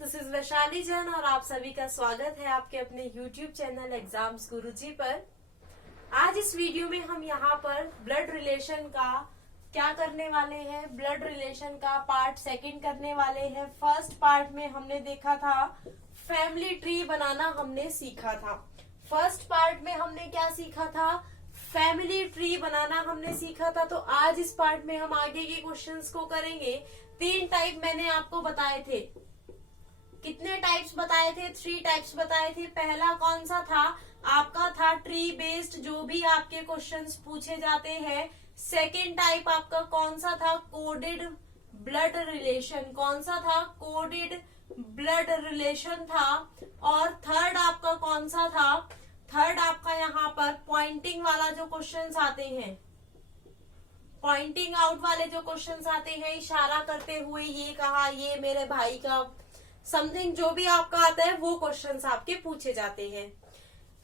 This is Vaishali Jain और आप सभी का स्वागत है आपके अपने YouTube चैनल एग्जाम्स गुरुजी पर। आज इस वीडियो में हम यहाँ पर ब्लड रिलेशन का क्या करने वाले हैं, ब्लड रिलेशन का पार्ट सेकंड करने वाले हैं। फर्स्ट पार्ट में हमने देखा था फैमिली ट्री बनाना हमने सीखा था। फर्स्ट पार्ट में हमने क्या सीखा था, फैमिली ट्री बनाना हमने सीखा था। तो आज इस पार्ट में हम आगे के क्वेश्चंस को करेंगे। 3 टाइप मैंने आपको बताए थे। कितने टाइप्स बताए थे? 3 टाइप्स बताए थे। पहला कौन सा था? आपका था ट्री बेस्ड, जो भी आपके क्वेश्चंस पूछे जाते हैं। सेकेंड टाइप आपका कौन सा था? Coded blood relation. कौन सा था? कोडेड ब्लड रिलेशन था। और थर्ड आपका कौन सा था? थर्ड आपका यहाँ पर पॉइंटिंग वाला जो क्वेश्चंस आते हैं, पॉइंटिंग आउट वाले जो क्वेश्चंस आते हैं, इशारा करते हुए ये कहा, ये मेरे भाई का, समथिंग जो भी आपका आता है वो क्वेश्चंस आपके पूछे जाते हैं।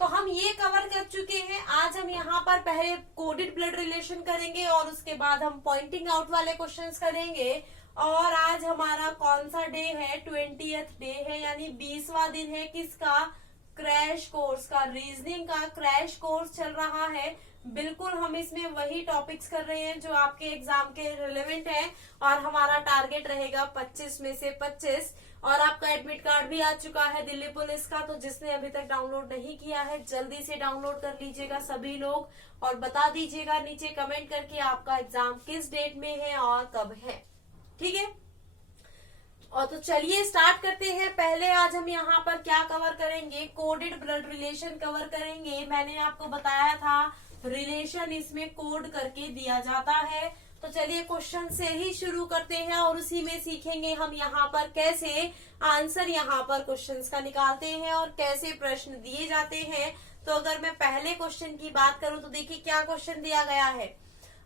तो हम ये कवर कर चुके हैं। आज हम यहाँ पर पहले कोडेड ब्लड रिलेशन करेंगे और उसके बाद हम पॉइंटिंग आउट वाले क्वेश्चंस करेंगे। और आज हमारा कौन सा डे है? 20th डे है, यानी 20वां दिन है। किसका? क्रैश कोर्स का, रीजनिंग का क्रैश कोर्स चल रहा है। बिल्कुल हम इसमें वही टॉपिक्स कर रहे हैं जो आपके एग्जाम के रिलेवेंट है। और हमारा टारगेट रहेगा 25 में से 25। और आपका एडमिट कार्ड भी आ चुका है दिल्ली पुलिस का। तो जिसने अभी तक डाउनलोड नहीं किया है जल्दी से डाउनलोड कर लीजिएगा सभी लोग, और बता दीजिएगा नीचे कमेंट करके आपका एग्जाम किस डेट में है और कब है। ठीक है, और तो चलिए स्टार्ट करते हैं। पहले आज हम यहाँ पर क्या कवर करेंगे? कोडेड ब्लड रिलेशन कवर करेंगे। मैंने आपको बताया था रिलेशन इसमें कोड करके दिया जाता है। तो चलिए क्वेश्चन से ही शुरू करते हैं और उसी में सीखेंगे हम यहाँ पर कैसे आंसर यहाँ पर क्वेश्चंस का निकालते हैं और कैसे प्रश्न दिए जाते हैं। तो अगर मैं पहले क्वेश्चन की बात करूं तो देखिए क्या क्वेश्चन दिया गया है।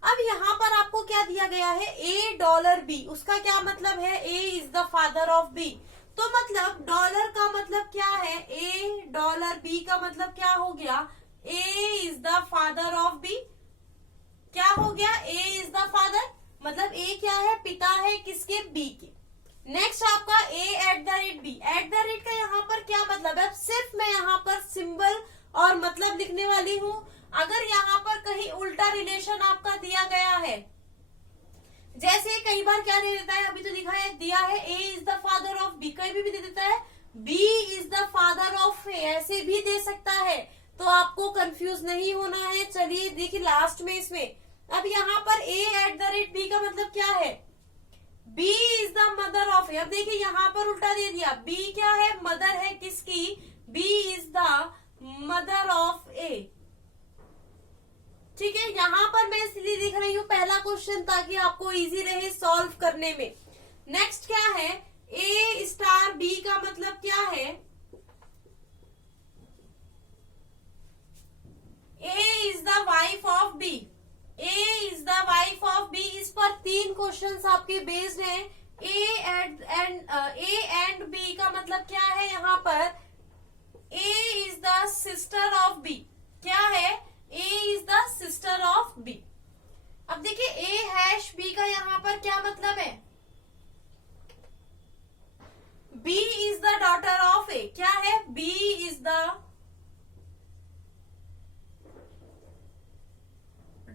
अब यहाँ पर आपको क्या दिया गया है? $A, उसका क्या मतलब है? A is the father of B। तो मतलब डॉलर का मतलब क्या है? $A का मतलब क्या हो गया? A is the father of B। क्या हो गया? A इज द फादर, मतलब A क्या है? पिता है किसके? B के। नेक्स्ट आपका A@B। @ का यहाँ पर क्या मतलब है? अब सिर्फ मैं यहाँ पर सिंबल और मतलब लिखने वाली हूँ। अगर यहाँ पर कहीं उल्टा रिलेशन आपका दिया गया है, जैसे कई बार क्या दे देता है, अभी तो दिया है A is the father of B, कहीं भी दे देता है B is the father of A, ऐसे भी दे सकता है। तो आपको कंफ्यूज नहीं होना है। चलिए देखिए लास्ट में इसमें, अब यहाँ पर A@B का मतलब क्या है? B is the mother of A। अब देखिए यहाँ पर उल्टा दे दिया। B क्या है? मदर है किसकी? B is the mother of A। ठीक है, यहाँ पर मैं इसलिए लिख रही हूँ पहला क्वेश्चन ताकि आपको इजी रहे सॉल्व करने में। नेक्स्ट क्या है? A*B का मतलब क्या है? A is the wife of B। A is the wife of B। इस पर 3 क्वेश्चंस आपके बेस्ड हैं। A एंड B का मतलब क्या है? यहाँ पर A is the sister of B। क्या है? A is the sister of B। अब देखिए A#B का यहाँ पर क्या मतलब है? B is the daughter of A। क्या है? B is the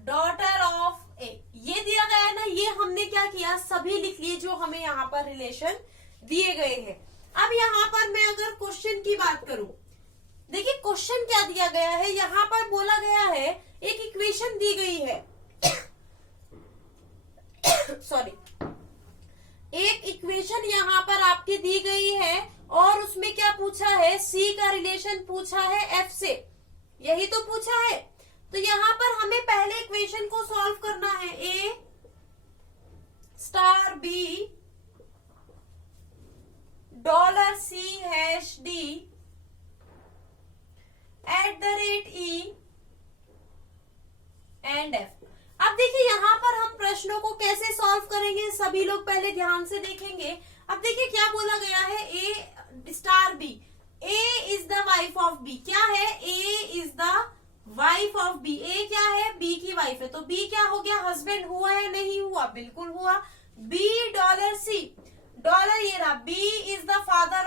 daughter of A। ये दिया गया है ना, ये हमने क्या किया? सभी लिख लिए जो हमें यहाँ पर रिलेशन दिए गए हैं। अब यहाँ पर मैं अगर क्वेश्चन की बात करूं, देखिए क्वेश्चन क्या दिया गया है। यहाँ पर बोला गया है, एक इक्वेशन दी गई है सॉरी, एक इक्वेशन यहाँ पर आपकी दी गई है और उसमें क्या पूछा है? C का रिलेशन पूछा है F से, यही तो पूछा है। तो यहाँ पर हमें पहले इक्वेशन को सॉल्व करना है। A*B $C#D @E and F। अब देखिए यहाँ पर हम प्रश्नों को कैसे सॉल्व करेंगे, सभी लोग पहले ध्यान से देखेंगे। अब देखिए क्या बोला गया है? A*B, A is the wife of B। क्या है? A is the wife of B। A क्या है? B की वाइफ है। तो B क्या हो गया? हस्बैंड हुआ है? नहीं हुआ? बिल्कुल हुआ। B $C, डॉलर ये रहा। B is the father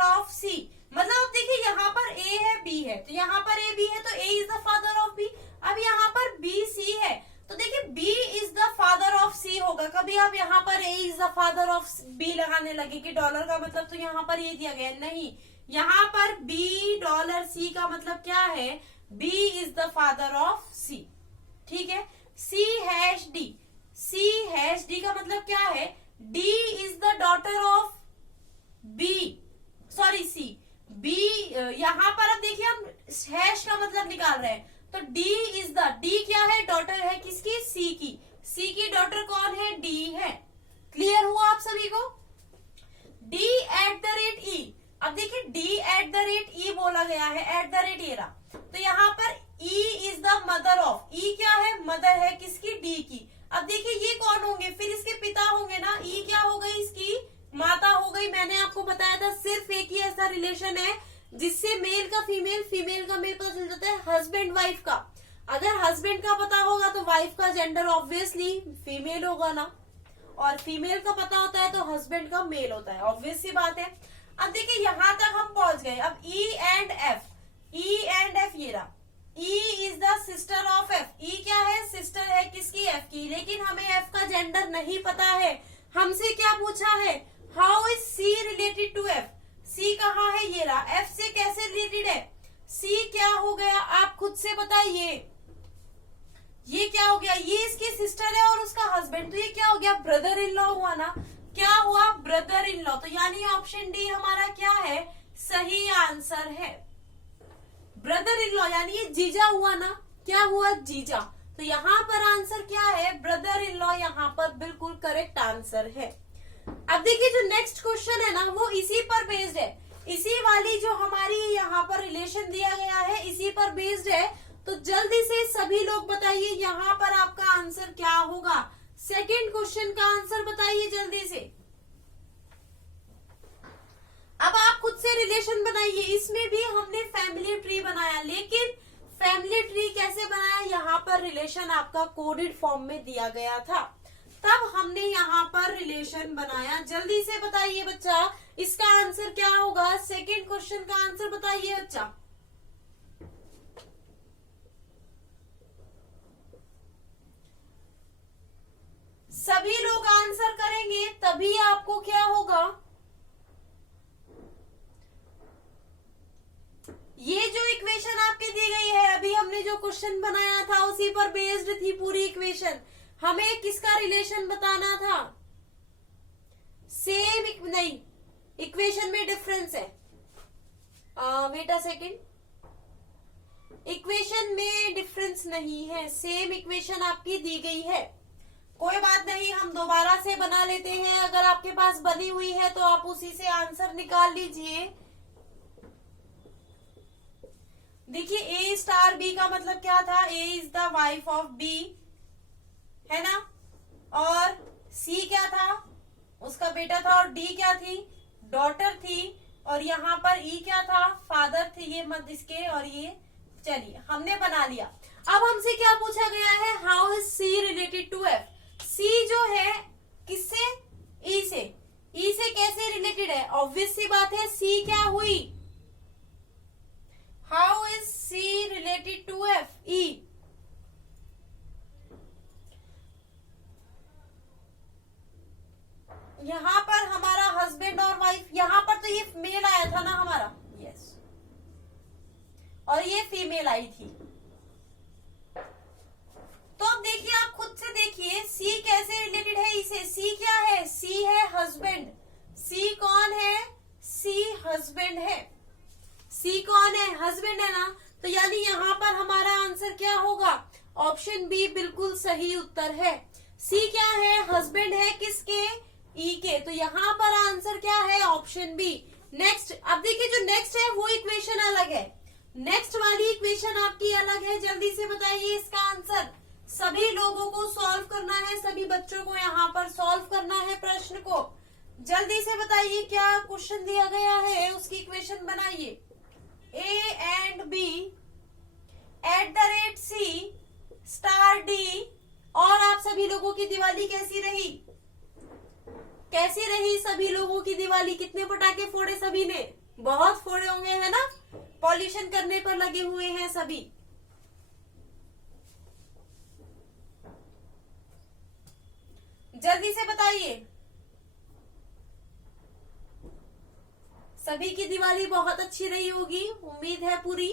dollar का मतलब तो यहाँ पर ये दिया गया नहीं, यहाँ पर बी डॉलर सी का मतलब क्या है, B is the father of C, ठीक है। C hash D, C hash D का मतलब क्या है, D is the daughter of B, sorry C, B, यहाँ पर अब देखिए हम हैश का मतलब निकाल रहे हैं, तो डी इज द, डी क्या है, डॉटर है किसकी, सी की, सी की डॉटर कौन है, डी है। क्लियर हुआ आप सभी को। डी एट द रेट ई, अब देखिए डी एट द रेट ई बोला गया है, एट द रेट एरा, तो यहाँ पर E is the mother of, E क्या है, मदर है किसकी, डी की। अब देखिए ये कौन होंगे, फिर इसके पिता होंगे ना, ई क्या हो गई, इसकी माता हो गई। मैंने आपको बताया था सिर्फ एक ही ऐसा रिलेशन है जिससे मेल का फीमेल, फीमेल का मेल पता चल जाता है, हस्बैंड वाइफ का। अगर हस्बैंड का पता होगा तो वाइफ का जेंडर ऑब्वियसली फीमेल होगा ना, और फीमेल का पता होता है तो हस्बैंड का मेल होता है, ऑब्वियस सी बात है। अब देखिए यहां तक हम पहुंच गए। अब E and F, E and F ये रहा, E is the sister of F, E क्या है, सिस्टर है किसकी, एफ की, लेकिन हमें एफ का जेंडर नहीं पता है। हमसे क्या पूछा है, how is C related to F, C कहाँ है, ये रहा, एफ से कैसे रिलेटेड है, सी क्या हो गया, आप खुद से बताइए, ये क्या हो गया, ये इसकी सिस्टर है और उसका हस्बैंड, तो ये क्या हो गया, ब्रदर इन लॉ हुआ ना, क्या हुआ, ब्रदर इन लॉ। तो यानी ऑप्शन डी हमारा क्या है, सही आंसर है। ब्रदर इन लॉ यानी ये जीजा हुआ ना, क्या हुआ, जीजा, तो यहाँ पर आंसर क्या है, ब्रदर इन लॉ, यहाँ पर बिल्कुल करेक्ट आंसर है। अब देखिए जो नेक्स्ट क्वेश्चन है ना वो इसी पर बेस्ड है, इसी वाली जो हमारी यहाँ पर रिलेशन दिया गया है इसी पर बेस्ड है। तो जल्दी से सभी लोग बताइए यहाँ पर आपका आंसर क्या होगा, सेकंड क्वेश्चन का आंसर बताइए जल्दी से। अब आप खुद से रिलेशन बनाइए, इसमें भी हमने फैमिली ट्री बनाया, लेकिन फैमिली ट्री कैसे बनाया, यहाँ पर रिलेशन आपका कोडेड फॉर्म में दिया गया था, तब हमने यहाँ पर रिलेशन बनाया। जल्दी से बताइए बच्चा इसका आंसर क्या होगा, सेकंड क्वेश्चन का आंसर बताइए बच्चा। सभी लोग आंसर करेंगे तभी आपको क्या होगा, ये जो इक्वेशन आपकी दी गई है, अभी हमने जो क्वेश्चन बनाया था उसी पर बेस्ड थी पूरी इक्वेशन। हमें किसका रिलेशन बताना था, सेम नहीं, इक्वेशन में डिफरेंस है, वेट अ सेकेंड, इक्वेशन में डिफरेंस नहीं है, सेम इक्वेशन आपकी दी गई है। कोई बात नहीं, हम दोबारा से बना लेते हैं, अगर आपके पास बनी हुई है तो आप उसी से आंसर निकाल लीजिए। देखिए ए स्टार बी का मतलब क्या था, A is the wife of B, है ना, और सी क्या था, उसका बेटा था, और डी क्या थी, डॉटर थी, और यहाँ पर ई क्या था, फादर थे, ये मत इसके, और ये, चलिए हमने बना लिया। अब हमसे क्या पूछा गया है, how is C related to F, C जो है किससे, ई से, ई से कैसे रिलेटेड है, ऑब्वियस सी बात है, सी क्या हुई, how is C related to F, E, यहाँ पर हमारा हस्बैंड और वाइफ, यहाँ पर तो ये मेल आया था ना हमारा, यस, और ये फीमेल आई थी। तो अब देखिए आप खुद से देखिए सी कैसे रिलेटेड है इसे, सी क्या है, सी है हस्बैंड, सी कौन है, सी हस्बैंड है, सी कौन है, हस्बैंड है ना, तो यानी यहाँ पर हमारा आंसर क्या होगा, ऑप्शन बी बिल्कुल सही उत्तर है। सी क्या है, हस्बैंड है किसके, ई के, तो यहाँ पर आंसर क्या है, ऑप्शन बी। नेक्स्ट, अब देखिए जो नेक्स्ट है वो इक्वेशन अलग है, नेक्स्ट वाली इक्वेशन आपकी अलग है, जल्दी से बताइए इसका आंसर। सभी लोगों को सॉल्व करना है, सभी बच्चों को यहाँ पर सॉल्व करना है प्रश्न को। जल्दी से बताइए क्या क्वेश्चन दिया गया है, उसकी इक्वेशन बनाइए। A and B at the rate C star D, और आप सभी लोगों की दिवाली कैसी रही, कैसी रही सभी लोगों की दिवाली, कितने पटाखे फोड़े सभी ने, बहुत फोड़े होंगे है ना, पॉल्यूशन करने पर लगे हुए हैं सभी। जल्दी से बताइए। सभी की दिवाली बहुत अच्छी रही होगी, उम्मीद है पूरी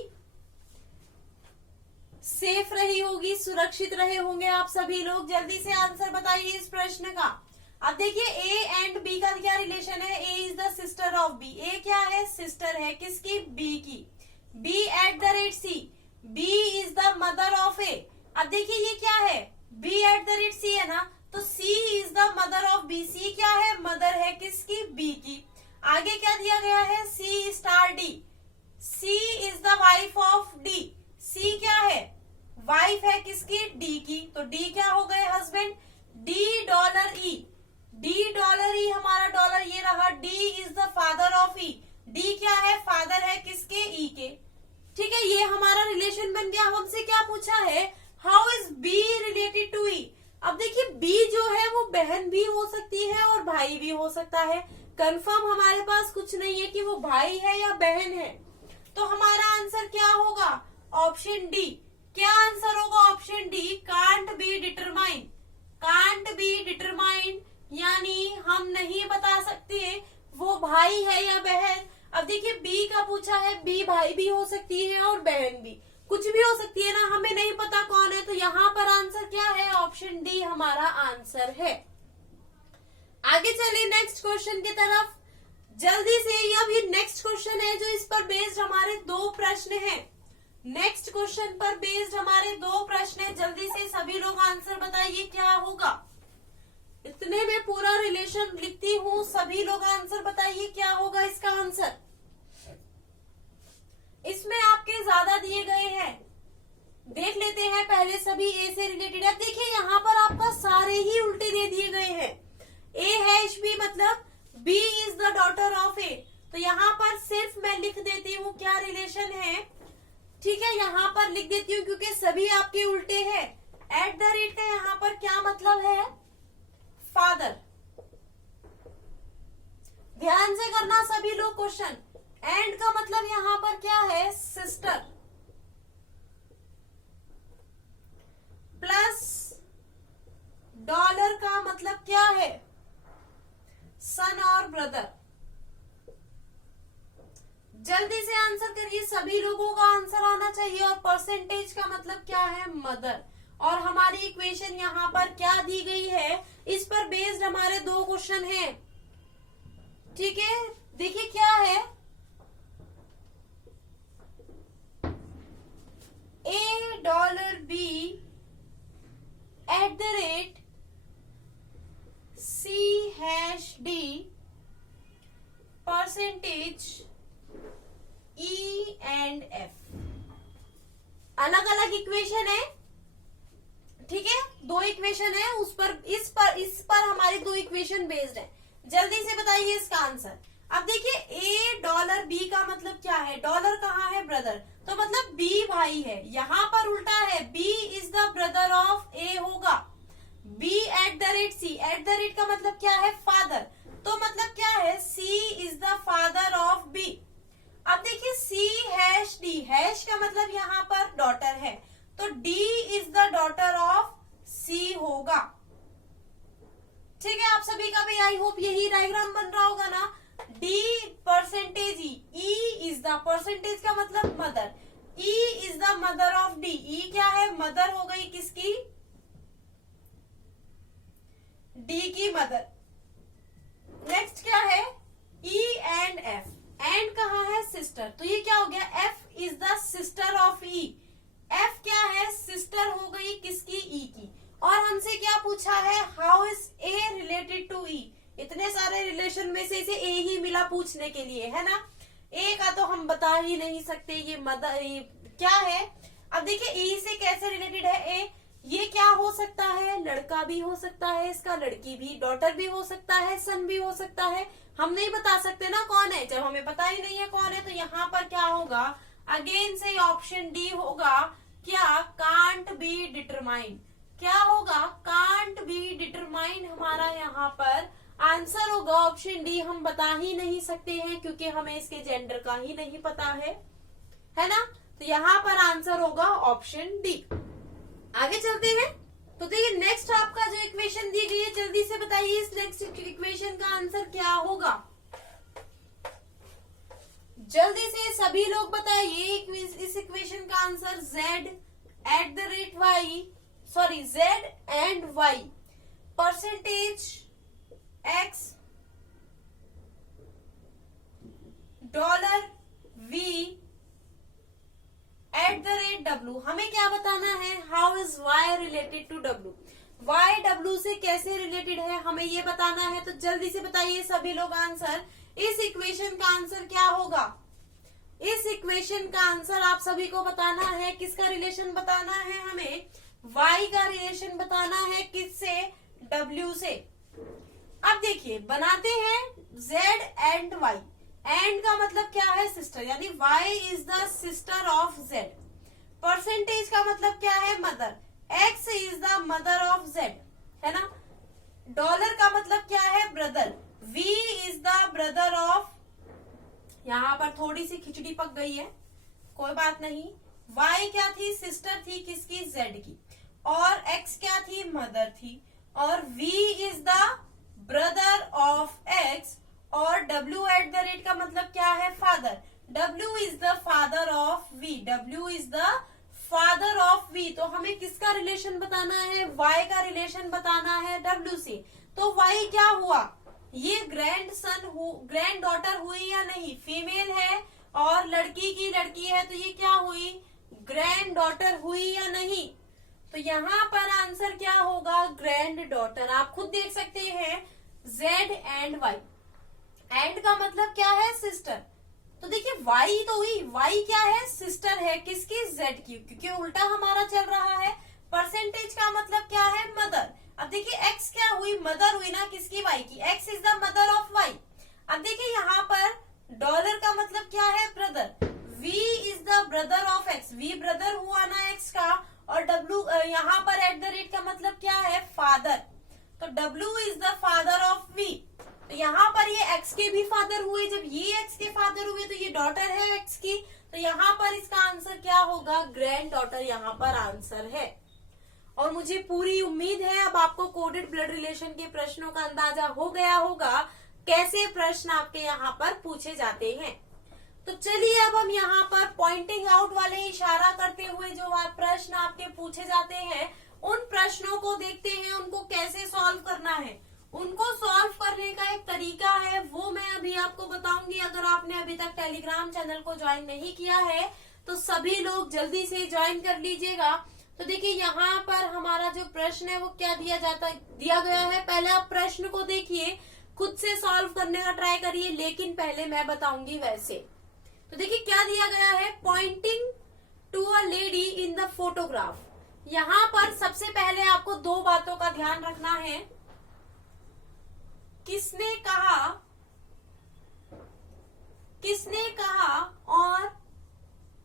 सेफ रही होगी, सुरक्षित रहे होंगे आप सभी लोग। जल्दी से आंसर बताइए इस प्रश्न का। अब देखिए ए एंड बी का क्या रिलेशन है। A is the sister of B. A क्या है, सिस्टर है किसकी, बी की। B at the rate C, B is the mother of A. अब देखिए ये क्या है, B at the rate C है ना, तो C is the mother of B. C क्या है, मदर है किसकी, बी की। आगे क्या दिया गया है, C star D. C is the wife of D. C क्या है, वाइफ है किसकी, डी की। तो डी क्या हो गए, हस्बैंड। डी डॉलर ई, डी डॉलर ई हमारा डॉलर ये रहा। D is the father of E. D क्या है, फादर है किसके, ई के। ठीक है, ये हमारा रिलेशन बन गया। हमसे क्या पूछा है, how is B related to E. अब देखिए बी जो है वो बहन भी हो सकती है और भाई भी हो सकता है। कंफर्म हमारे पास कुछ नहीं है कि वो भाई है या बहन है। तो हमारा आंसर क्या होगा, ऑप्शन डी। क्या आंसर होगा, option D, can't be determine. Can't be determine यानी हम नहीं बता सकते वो भाई है या बहन। अब देखिए बी का पूछा है, बी भाई भी हो सकती है और बहन भी, कुछ भी हो सकती है ना, हमें नहीं पता कौन है। तो यहाँ पर आंसर क्या है, ऑप्शन डी हमारा आंसर है। आगे चलिए नेक्स्ट क्वेश्चन की तरफ जल्दी से। ये अभी नेक्स्ट क्वेश्चन है जो इस पर बेस्ड हमारे दो प्रश्न हैं। नेक्स्ट क्वेश्चन पर बेस्ड हमारे दो प्रश्न हैं। जल्दी से सभी लोग आंसर बताइए क्या होगा। इतने में पूरा रिलेशन लिखती हूँ, सभी लोग आंसर बताइए क्या होगा इसका आंसर। इसमें आपके ज्यादा दिए गए हैं, देख लेते हैं पहले। सभी ए से रिलेटेड है। देखिए यहाँ पर आपका सारे ही उल्टे दे दिए गए हैं। ए हैश बी मतलब B is the daughter of A. तो यहाँ पर सिर्फ मैं लिख देती हूँ क्या रिलेशन है। ठीक है, यहाँ पर लिख देती हूँ क्योंकि सभी आपके उल्टे हैं। एट द रेट का यहाँ पर क्या मतलब है, फादर। ध्यान से करना सभी लोग क्वेश्चन। एंड का मतलब यहाँ पर क्या है, सिस्टर। प्लस डॉलर का मतलब क्या है, सन और ब्रदर। जल्दी से आंसर करिए, सभी लोगों का आंसर आना चाहिए। और परसेंटेज का मतलब क्या है, मदर। और हमारी इक्वेशन यहाँ पर क्या दी गई है, इस पर बेस्ड हमारे दो क्वेश्चन हैं। ठीक है, देखिए क्या है, A dollar B at the rate C hash D percentage E and F. अलग अलग इक्वेशन है। ठीक है, दो इक्वेशन है, इस पर हमारी दो इक्वेशन बेस्ड है। जल्दी से बताइए इसका आंसर। अब देखिए ए डॉलर बी का मतलब क्या है, डॉलर कहाँ है, ब्रदर। तो मतलब बी भाई है। यहाँ पर उल्टा है, B is the brother of A होगा। B at the rate C, at the rate का मतलब क्या है, फादर। तो मतलब क्या है, C is the father of B. अब देखिए सी हैश डी, हैश का मतलब यहाँ पर डॉटर है, तो D is the daughter of C होगा। ठीक है, आप सभी का भी आई होप यही डायग्राम बन रहा होगा ना। D percentage E is the, percentage का मतलब mother, E is the mother of D. E क्या है, मदर हो गई किसकी, डी की मदर। नेक्स्ट क्या है, ई एंड एफ। एंड कहाँ है, सिस्टर। तो ये क्या हो गया, F is the sister of E. F क्या है, सिस्टर हो गई किसकी, ई की। और हमसे क्या पूछा है, how is A related to E. इतने सारे रिलेशन में से इसे ए ही मिला पूछने के लिए, है ना। ए का तो हम बता ही नहीं सकते ये मदर ये क्या है। अब देखिए ई से कैसे रिलेटेड है ए। ये क्या हो सकता है, लड़का भी हो सकता है इसका, लड़की भी, डॉटर भी हो सकता है, सन भी हो सकता है। हम नहीं बता सकते ना कौन है, जब हमें पता ही नहीं है कौन है। तो यहाँ पर क्या होगा, अगेन से ऑप्शन डी होगा। क्या, कांट बी डिटरमाइन। क्या होगा, कांट बी डिटरमाइन हमारा यहाँ पर आंसर होगा ऑप्शन डी। हम बता ही नहीं सकते हैं क्योंकि हमें इसके जेंडर का ही नहीं पता है ना। तो यहाँ पर आंसर होगा ऑप्शन डी। आगे चलते हैं। तो देखिए नेक्स्ट आपका जो इक्वेशन दी गई है, जल्दी से बताइए इस नेक्स्ट इक्वेशन का आंसर क्या होगा। जल्दी से सभी लोग बताइए इस इक्वेशन का answer z and y percentage x $v @w। हमें क्या बताना है, how is y related to w। y w से कैसे रिलेटेड है हमें ये बताना है। तो जल्दी से बताइए सभी लोग आंसर। इस इक्वेशन का आंसर क्या होगा? इस इक्वेशन का आंसर आप सभी को बताना है। किसका रिलेशन बताना है हमें? y का रिलेशन बताना है किससे? w से। अब देखिए बनाते हैं z एंड y। एंड का मतलब क्या है? सिस्टर, यानी y is the sister of z। Percentage का मतलब क्या है? Mother. x is the mother of z, है ना। डॉलर का मतलब क्या है? Brother. v is the brother of, यहाँ पर थोड़ी सी खिचड़ी पक गई है, कोई बात नहीं। y क्या थी? सिस्टर थी किसकी? z की। और x क्या थी? मदर थी। और v is the brother of x। और w @ का मतलब क्या है? Father. w is the father of v। w is the father of v। तो हमें किसका रिलेशन बताना है? y का रिलेशन बताना है w से। तो y क्या हुआ? ये ग्रैंड डॉटर हुई या नहीं? फीमेल है और लड़की की लड़की है, तो ये क्या हुई? ग्रैंड डॉटर हुई या नहीं? तो यहाँ पर आंसर क्या होगा? Grand daughter. आप खुद देख सकते हैं z एंड y। एंड का मतलब क्या है? सिस्टर। तो देखिए y तो हुई, y क्या है? सिस्टर है किसकी? z की, क्योंकि उल्टा हमारा चल रहा है। परसेंटेज का मतलब क्या है? मदर। अब देखिए x क्या हुई? मदर हुई ना किसकी? y की। x is the mother of y। अब देखिए यहाँ पर डॉलर का मतलब क्या है? Brother. v is the brother of x। v brother हुआ ना x का। और w यहाँ पर @ का मतलब क्या है? फादर। तो w is the father of v। तो यहाँ पर ये x के भी फादर हुए। जब ये x के फादर हुए तो ये डॉटर है x की। तो यहाँ पर इसका आंसर क्या होगा? ग्रैंड डॉटर यहाँ पर आंसर है। और मुझे पूरी उम्मीद है अब आपको कोडेड ब्लड रिलेशन के प्रश्नों का अंदाजा हो गया होगा, कैसे प्रश्न आपके यहाँ पर पूछे जाते हैं। तो चलिए अब हम यहाँ पर पॉइंटिंग आउट वाले इशारा करते हुए जो प्रश्न आपके पूछे जाते हैं उन प्रश्नों को देखते हैं, उनको कैसे सॉल्व करना है। उनको सॉल्व करने का एक तरीका है, वो मैं अभी आपको बताऊंगी। अगर आपने अभी तक टेलीग्राम चैनल को ज्वाइन नहीं किया है तो सभी लोग जल्दी से ज्वाइन कर लीजिएगा। तो देखिए यहाँ पर हमारा जो प्रश्न है वो क्या दिया गया है। पहले आप प्रश्न को देखिए, खुद से सॉल्व करने का ट्राई करिए, लेकिन पहले मैं बताऊंगी वैसे। तो देखिए क्या दिया गया है, pointing to a lady in the photograph. यहाँ पर सबसे पहले आपको दो बातों का ध्यान रखना है। किसने कहा और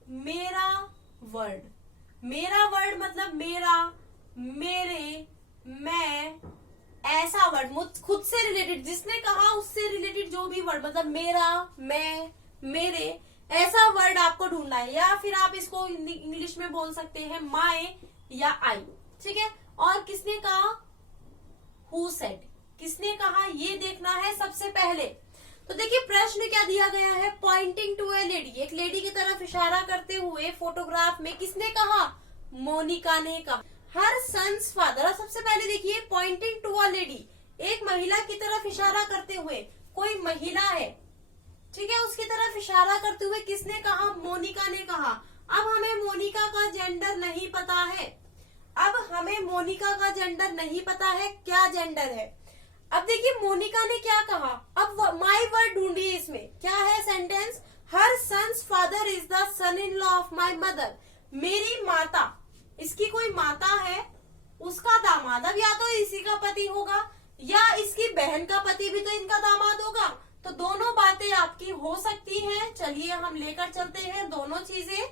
मेरा वर्ड। मेरा वर्ड मतलब मेरा, मेरे, मैं, ऐसा वर्ड खुद से रिलेटेड, जिसने कहा उससे रिलेटेड जो भी वर्ड, मतलब मेरा, मैं, मेरे, ऐसा वर्ड आपको ढूंढना है। या फिर आप इसको इंग्लिश में बोल सकते हैं माय या आई, ठीक है। और किसने कहा, हु सेड, किसने कहा, ये देखना है सबसे पहले। तो देखिए प्रश्न क्या दिया गया है, पॉइंटिंग टू ए लेडी, एक लेडी की तरफ इशारा करते हुए फोटोग्राफ में किसने कहा, मोनिका ने कहा। हर सन्स फादर, सबसे पहले देखिए पॉइंटिंग टू अ लेडी, एक महिला की तरफ इशारा करते हुए, कोई महिला है, ठीक है, उसकी तरफ इशारा करते हुए किसने कहा, मोनिका ने कहा। अब हमें मोनिका का जेंडर नहीं पता है, क्या जेंडर है। अब देखिए मोनिका ने क्या कहा, अब माई वर्ड ढूंढिए, इसमें क्या है sentence, her son's father is the son in law of my mother, मेरी माता, इसकी कोई माता है, उसका दामाद, अब या तो इसी का पति होगा या इसकी बहन का पति भी तो इनका दामाद होगा। तो दोनों बातें आपकी हो सकती हैं। चलिए हम लेकर चलते हैं दोनों चीजें,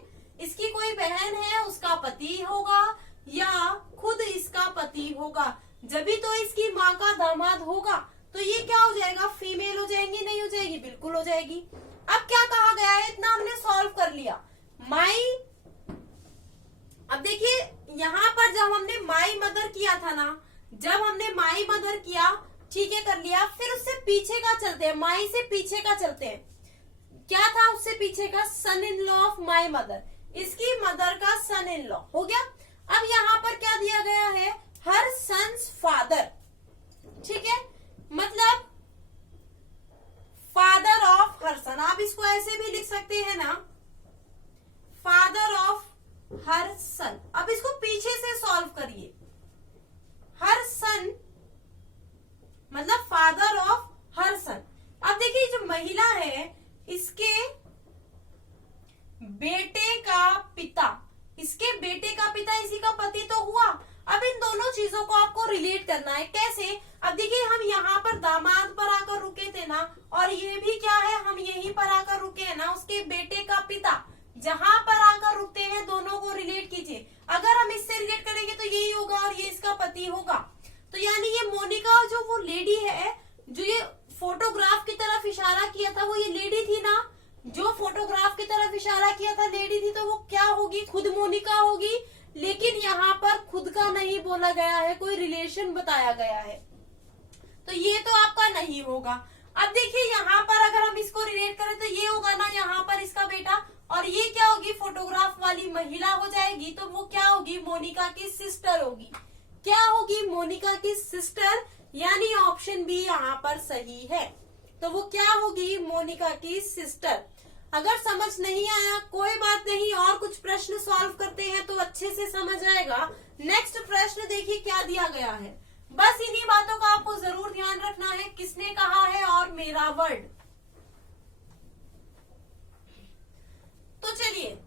इसकी कोई बहन है, उसका पति होगा या खुद इसका पति होगा, जब तो इसकी माँ का दामाद होगा। तो ये क्या हो जाएगा, फीमेल हो जाएंगी, नहीं हो जाएगी, बिल्कुल हो जाएगी। अब क्या कहा गया है, इतना हमने सॉल्व कर लिया। माई, अब देखिए यहाँ पर जब हमने माई मदर किया था ना, जब हमने माई मदर किया, ठीक है, कर लिया, फिर उससे पीछे का चलते हैं, माई से पीछे का चलते हैं। क्या था उससे पीछे का, son in law of my mother, इसकी मदर का सन इन लॉ हो गया। अब यहाँ पर क्या दिया गया है, हर सन्स फादर, ठीक है, मतलब फादर ऑफ हर सन, आप इसको ऐसे भी लिख सकते हैं ना, फादर ऑफ हर सन। अब इसको पीछे से सॉल्व करिए, हर सन मतलब फादर ऑफ हर सन। अब देखिए जो महिला है इसके बेटे का पिता, इसके बेटे का पिता इसी का पति तो हुआ। अब इन दोनों चीजों को आपको रिलेट करना है, कैसे। अब देखिए हम यहाँ पर दामाद पर आकर रुके थे ना, और ये भी क्या है, हम यहीं पर आकर रुके हैं ना, उसके बेटे का पिता, जहां पर आकर रुकते हैं दोनों को रिलेट कीजिए। अगर हम इससे रिलेट करेंगे तो यही होगा और ये इसका पति होगा। तो यानी ये मोनिका जो वो लेडी है, जो ये फोटोग्राफ की तरफ इशारा किया था, वो ये लेडी थी ना, जो फोटोग्राफ की तरफ इशारा किया था लेडी थी, तो वो क्या होगी, खुद मोनिका होगी। लेकिन यहाँ पर खुद का नहीं बोला गया है, कोई रिलेशन बताया गया है, तो ये तो आपका नहीं होगा। अब देखिए यहाँ पर अगर हम इसको रिलेट करें तो ये होगा ना यहाँ पर इसका बेटा, और ये क्या होगी, फोटोग्राफ वाली महिला हो जाएगी, तो वो क्या होगी, मोनिका की सिस्टर होगी। क्या होगी, मोनिका की सिस्टर, यानी ऑप्शन बी यहाँ पर सही है। तो वो क्या होगी, मोनिका की सिस्टर। अगर समझ नहीं आया कोई बात नहीं, और कुछ प्रश्न सॉल्व करते हैं तो अच्छे से समझ आएगा। नेक्स्ट प्रश्न देखिए क्या दिया गया है, बस इन्हीं बातों का आपको जरूर ध्यान रखना है, किसने कहा है और मेरा वर्ड। तो चलिए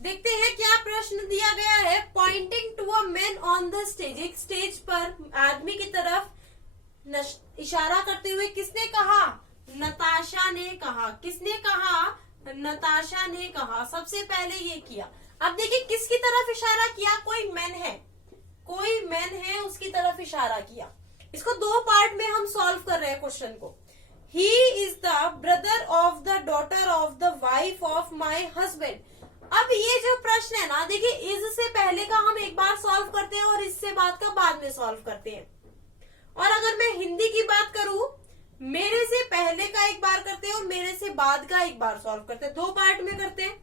देखते हैं क्या प्रश्न दिया गया है। Pointing to a man on the stage, एक स्टेज पर आदमी की तरफ इशारा करते हुए किसने कहा, नताशा ने कहा। किसने कहा, नताशा ने कहा, सबसे पहले ये किया। अब देखिए किसकी तरफ इशारा किया, कोई मैन है, कोई मैन है उसकी तरफ इशारा किया। इसको दो पार्ट में हम सॉल्व कर रहे हैं क्वेश्चन को। He is the brother of the daughter of the wife of my husband. अब ये जो प्रश्न है ना, देखिए इज से पहले का हम एक बार सॉल्व करते हैं और इससे बाद का बाद में सॉल्व करते हैं। और अगर मैं हिंदी की बात करूं, मेरे से पहले का एक बार करते हैं और मेरे से बाद का एक बार सॉल्व करते हैं, दो पार्ट में करते हैं।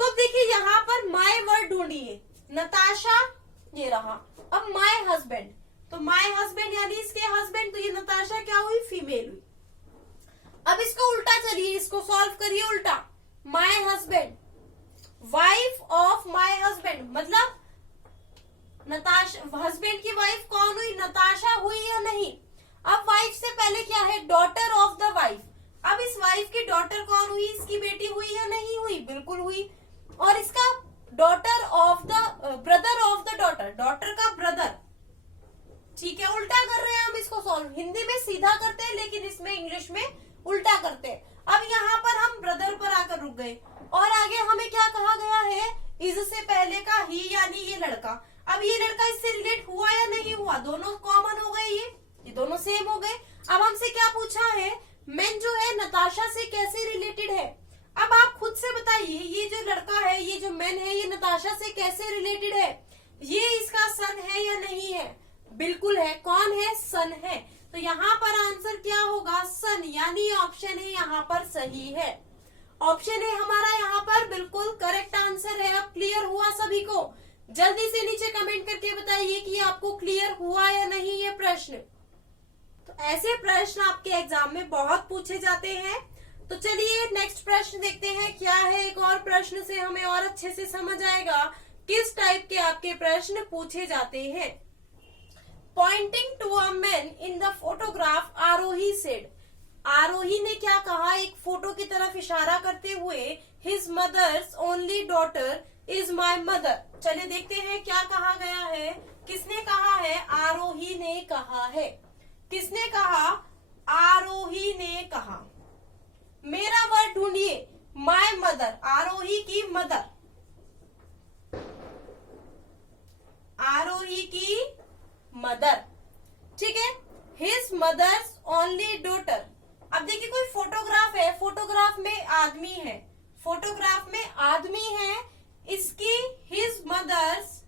तो देखिए यहाँ पर माय वर्ड ढूंढिए, नताशा ये रहा। अब माय हस्बैंड, तो माय हस्बैंड यानी इसके हस्बैंड, तो ये नताशा क्या हुई, फीमेल हुई। अब इसको उल्टा चलिए, इसको सॉल्व करिए उल्टा। My husband, wife of my husband, मतलब नताशा, हस्बैंड की वाइफ कौन हुई, नताशा हुई या नहीं। अब वाइफ से पहले क्या है, डॉटर ऑफ द वाइफ। अब इस वाइफ की डॉटर कौन हुई, इसकी बेटी हुई या नहीं हुई, बिल्कुल हुई। और इसका daughter of the brother of the daughter, daughter का ब्रदर, ठीक है। उल्टा कर रहे हैं हम इसको सॉल्व, हिंदी में सीधा करते हैं लेकिन इसमें इंग्लिश में उल्टा करते हैं। अब यहाँ पर हम ब्रदर पर आकर रुक गए, और आगे हमें क्या कहा गया है, इज से पहले का ही, यानी ये लड़का। अब ये लड़का इससे रिलेट हुआ या नहीं हुआ, दोनों कॉमन हो गए, ये दोनों सेम हो गए। अब हमसे क्या पूछा है, मैन जो है नताशा से कैसे रिलेटेड है। अब आप खुद से बताइए, ये जो लड़का है, ये जो मैन है, ये नताशा से कैसे रिलेटेड है, ये इसका सन है या नहीं है, बिल्कुल है। कौन है, सन है। तो यहाँ पर आंसर क्या होगा, सन, यानी ऑप्शन है यहाँ पर सही है। ऑप्शन है हमारा यहाँ पर बिल्कुल करेक्ट आंसर है। अब क्लियर हुआ सभी को, जल्दी से नीचे कमेंट करके बताइए कि आपको क्लियर हुआ या नहीं ये प्रश्न। तो ऐसे प्रश्न आपके एग्जाम में बहुत पूछे जाते हैं। तो चलिए नेक्स्ट प्रश्न देखते हैं क्या है। एक और प्रश्न से हमें और अच्छे से समझ आएगा किस टाइप के आपके प्रश्न पूछे जाते हैं। Pointing to a man in the photograph, Aarohi said. Aarohi ने क्या कहा, एक फोटो की तरफ इशारा करते हुए, his mother's only daughter is my mother. चलिए देखते हैं क्या कहा गया है, किसने कहा है, आरोही ने कहा है। किसने कहा, आरोही ने कहा। मेरा वर्ड ढूंढिए, माय मदर, आरोही की मदर, आरोही की मदर, ठीक है। His mother's only daughter. अब देखिए कोई फोटोग्राफ है, फोटोग्राफ में आदमी है, फोटोग्राफ में आदमी है, इसकी हिज मदर्स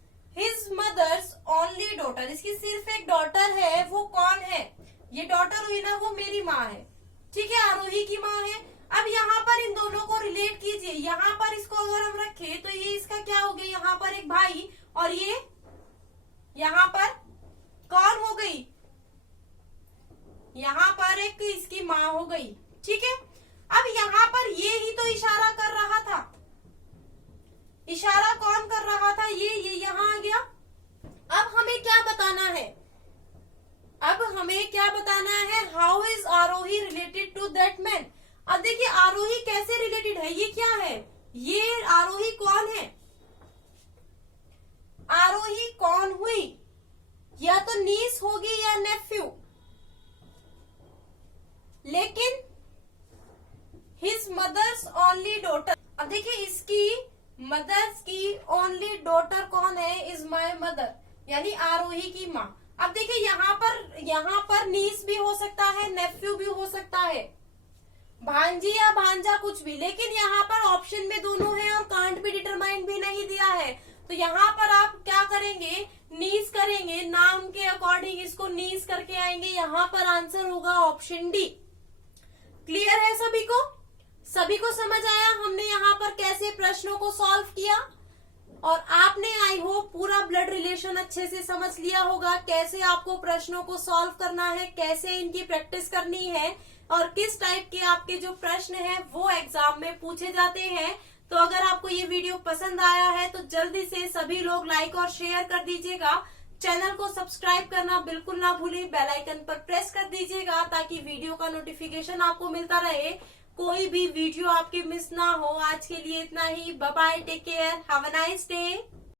ओनली डॉटर, इसकी सिर्फ एक डॉटर है। वो कौन है, ये डॉटर हुई ना, वो मेरी माँ है, ठीक है, आरोही की माँ है। अब यहाँ यहाँ पर इसको अगर हम रखें तो ये इसका क्या हो गया, यहाँ पर एक भाई, और ये यहाँ पर कौन हो गई, यहाँ पर एक इसकी माँ हो गई। ठीक है, अब यहाँ पर ये ही तो इशारा कर रहा था, इशारा कौन कर रहा था, ये यहाँ आ गया। अब हमें क्या बताना है, अब हमें क्या बताना है, how is Arohi related to that man. अब देखिए आरोही कैसे रिलेटेड है, ये क्या है, ये आरोही कौन है, आरोही कौन हुई, या तो नीस होगी या नेफ्यू, लेकिन हिज मदर्स ओनली डॉटर। अब देखिए इसकी मदर्स की ओनली डॉटर कौन है, इज माय मदर, यानी आरोही की माँ। अब देखिए यहाँ पर नीस भी हो सकता है, नेफ्यू भी हो सकता है, भांजी या भांजा कुछ भी, लेकिन यहाँ पर ऑप्शन में दोनों है और कांट भी डिटरमाइन भी नहीं दिया है। तो यहाँ पर आप क्या करेंगे, नीस करेंगे, नाम के अकॉर्डिंग इसको नीस करके आएंगे, यहाँ पर आंसर होगा ऑप्शन डी। क्लियर है सभी को, सभी को समझ आया हमने यहाँ पर कैसे प्रश्नों को सॉल्व किया, और आपने आई होप पूरा ब्लड रिलेशन अच्छे से समझ लिया होगा, कैसे आपको प्रश्नों को सॉल्व करना है, कैसे इनकी प्रैक्टिस करनी है, और किस टाइप के आपके जो प्रश्न हैं वो एग्जाम में पूछे जाते हैं। तो अगर आपको ये वीडियो पसंद आया है तो जल्दी से सभी लोग लाइक और शेयर कर दीजिएगा, चैनल को सब्सक्राइब करना बिल्कुल ना भूलें, बेल आइकन पर प्रेस कर दीजिएगा ताकि वीडियो का नोटिफिकेशन आपको मिलता रहे, कोई भी वीडियो आपकी मिस ना हो। आज के लिए इतना ही, bye bye, take care, have a nice day.